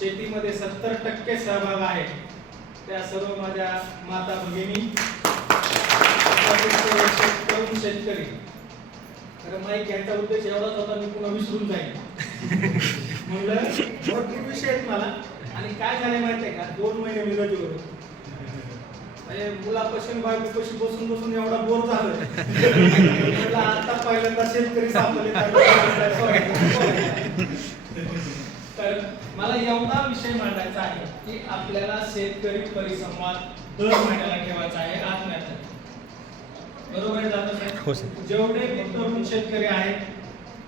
शेतीमध्ये सत्तर टक्के सहभाग आहे. त्या सर्व माझ्या माता भगिनी तरुण शेतकरी. तर माईक घ्यायचा उद्देश एवढाच होता मी पुन्हा विसरून जाईल म्हणलं भरपूर विषय आहेत मला. आणि काय झाले आहे का? दोन महिने मी रजेवर होतो. म्हणजे मुलापासून बायकोपाशी बसून बसून एवढा बोर झालं म्हणलं आता पहिल्यांदा शेतकरी सापडले तर मला एवढा विषय मांडायचा आहे की आपल्याला शेतकरी परिसंवाद दर महिन्याला ठेवायचा आहे आत्म्यात बरोबर आहे दादा हो जेवढे तरुण शेतकरी आहेत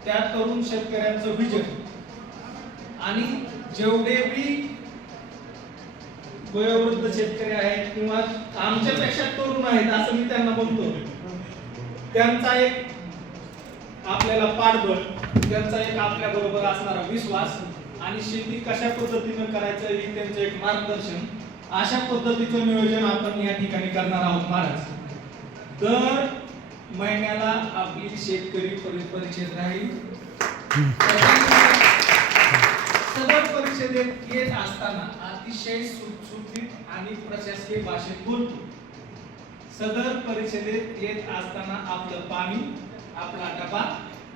त्या तरुण शेतकऱ्यांचं विजन आणि जेवढे बी वयोवृद्ध शेतकरी आहेत किंवा आमच्यापेक्षा तरुण आहेत असं मी त्यांना म्हणतो. त्यांचा एक आपल्याला पाठबळ त्यांचा एक आपल्या बरोबर असणारा विश्वास आणि शेती कशा पद्धतीनं करायचं हे त्यांचं एक मार्गदर्शन. अशा पद्धतीचं नियोजन आपण या ठिकाणी करणार आहोत महाराज. दर महिन्याला आपली शेतकरी परिषद राहील. सदर परिषदेत येत असताना अतिशय सुटसुटीत आणि प्रशासकीय भाषेत बोलतो. सदर परिषदेत येत असताना आपलं पाणी आपला डबा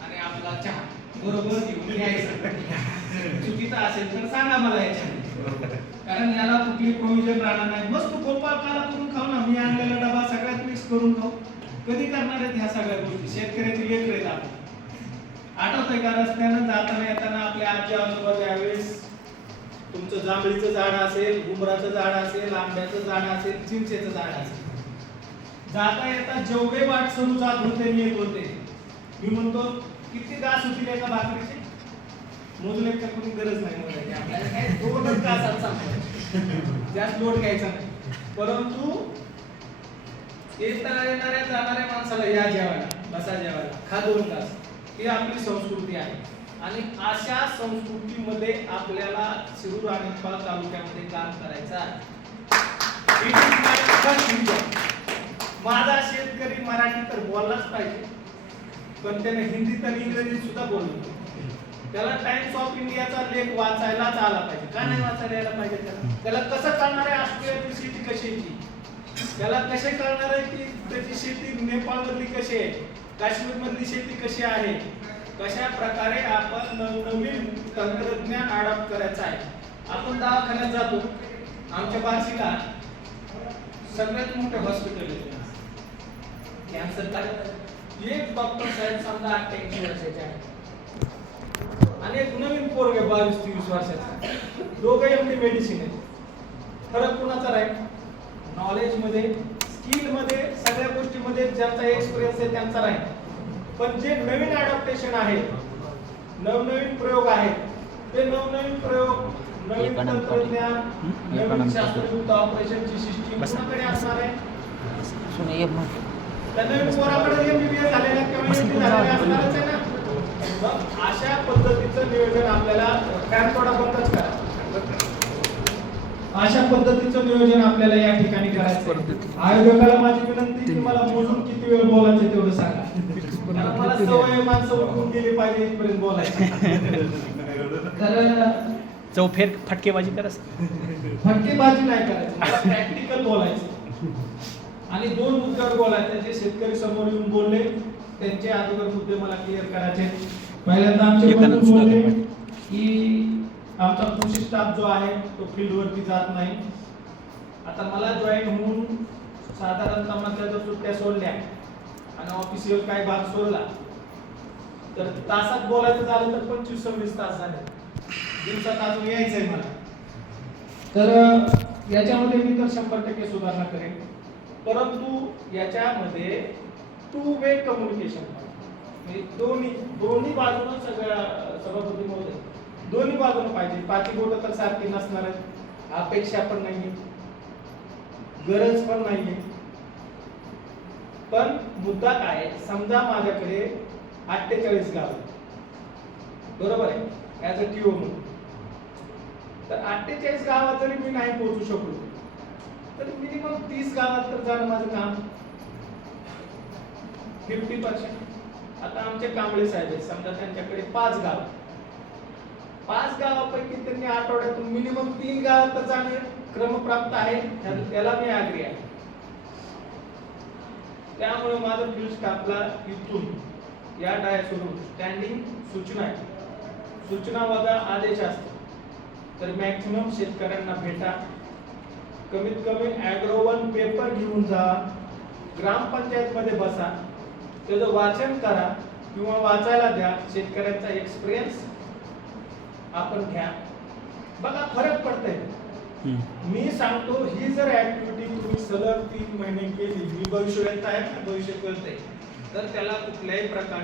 आणि आपला चहा. बरोबर घेऊन यायचं चुकीचं असेल तर सांगा मला याच्या कारण याला कुठली प्रोव्हिजन राहणार नाही. बस तू गोपाळ काला करून खाऊ ना. मी आणलेला डबा सगळ्यात मिक्स करून खाऊ. कधी करणार आहेत ह्या सगळ्या गोष्टी? शेतकऱ्याची लेकर आहेत आपण आठवतंय का? रस्त्यानं जाताना येताना आपल्या आजी आजोबा ज्यावेळेस तुमचं जांभळीचं झाड असेल उंबराचं झाड असेल आंब्याचं झाड असेल चिंचेचं झाड असेल. जाता येता जेवढे वाट सरू जात होते येत होते. मी म्हणतो किती तास होतील एका भाकरीचे मोजण्याची कोणी गरज नाही मोजायची आपल्याला काय दोनच तासात संपवायचं. जास्त घ्यायचा नाही. परंतु येता येणाऱ्या जाणाऱ्या माणसाला या जेवायला बसा जेवायला खा दोन तास. ही आपली संस्कृती आहे. आणि अशा संस्कृतीमध्ये आपल्याला शिरूर आणि फळ तालुक्यामध्ये काम करायचं आहे. माझा शेतकरी मराठी तर बोललाच पाहिजे. पण त्याने हिंदीत आणि इंग्रजीत सुद्धा बोललो. त्याला टाइम्स ऑफ इंडियाचा लेख वाचायलाच आला पाहिजे. का नाही वाचायला यायला पाहिजे त्याला? त्याला कसं कळणार आहे ऑस्ट्रेलियाची शेती कशी आहे त्याला कसे कळणार आहे की त्याची शेती नेपाळ मधली कशी आहे? काश्मीर मधली शेती कशी आहे? कशा प्रकारे आपण नवनवीन तंत्रज्ञान अडॉप्ट करायचं आहे? आपण दवाखान्यात जातो. आमच्या बार्शीला सगळ्यात मोठं हॉस्पिटल आहे. कॅन्सर काय? एक डॉक्टर साहेब समजा अठ्ठ्याऐंशी वर्षाचे आहे आणि एक नवीन पोरग आहे बावीस तेवीस वर्षाचा. दोघं एम डी मेडिसिन आहे फरक कुणाचा राहील? नॉलेजमध्ये स्किलमध्ये सगळ्या गोष्टीमध्ये ज्यांचा एक्सपिरियन्स आहे त्यांचा राहील. पण जे नवीन अडॅप्टेशन आहे नवनवीन प्रयोग आहेत ते नवनवीन प्रयोग नवीन तंत्रज्ञान हं? नवीन शास्त्रयुक्त ऑपरेशनची सिस्टीम. कुणाकडे असणार आहे? अशा पद्धतीचं नियोजन आपल्याला अशा पद्धतीचं नियोजन आपल्याला या ठिकाणी करायचं आहे. आयोजकाला माझी विनंती की मला मोजून किती वेळ बोलायचं तेवढं सांगा. कारण मला सवय आहे, माणसं उठून गेली पाहिजे इथपर्यंत बोलायचं. फटकेबाजी करस. फटकेबाजी नाही करायची प्रॅक्टिकल बोलायचं. आणि दोन मुद्द्यावर बोलायचं. जे शेतकरी समोर येऊन बोलले. त्यांचे अगोदर मुद्दे मला क्लिअर करायचे. पहिल्यांदा आमचे बंधू बोलले. की आमचा कृषी स्टाफ जो आहे तो फील्डवरती जात नाही. आता मला जॉईन होऊन साधारणतः मधल्या जर सुट्ट्या सोडल्या आणि ऑफिशियल काही भाग सोडला. तर तासात बोलायचं झालं तर पंचवीस सव्वीस तास झाले. दिवसात अजून यायचंय मला. तर याच्यामध्ये मी तर शंभर टक्के सुधारणा करेन. परंतु याच्यामध्ये टू वे कम्युनिकेशन म्हणजे दोन्ही दोन्ही बाजूनं सगळ्या सभापती महोदय दोन्ही बाजूनं पाहिजे. पाठी बोट तर सारखी नसणार आहेत. अपेक्षा पण नाहीये. गरज पण नाहीये. पण मुद्दा काय आहे? समजा माझ्याकडे अठ्ठेचाळीस गाव बरोबर आहे? ॲज अ टीओ म्हणून. तर अठ्ठेचाळीस गावात जरी मी नाही पोहोचू शकलो तर मिनिमम तीस गावात तर जाणं माझं काम. फिफ्टी पर्सेंट आता आमचे कांबळे साहेब आहेत. समजा त्यांच्याकडे पाच गाव पाच गावापैकी त्यांनी आठवड्यातून मिनिमम तीन गावात तर जाणं क्रमप्राप्त आहे. त्याला मी आग्री आहे. त्यामुळे माझं फ्यूज कापला इथून. या सोडून स्टँडिंग सूचना आहे. सूचना वजा आदेश असतो. तर मॅक्सिमम शेतकऱ्यांना भेटा. कमीत कमी ॲग्रो वन पेपर घेऊन जा. ग्रामपंचायत मध्ये बसा. त्याचं वाचन करा किंवा वाचायला द्या. शेतकऱ्यांचा एक्सपिरियन्स आपण घ्या. बघा फरक पडतंय. मी सांगतो ही जर ऍक्टिव्हिटी तुम्ही सलग तीन महिने केली ही भविष्य आहे ना भविष्य कळतंय तर त्याला कुठल्याही प्रकारचा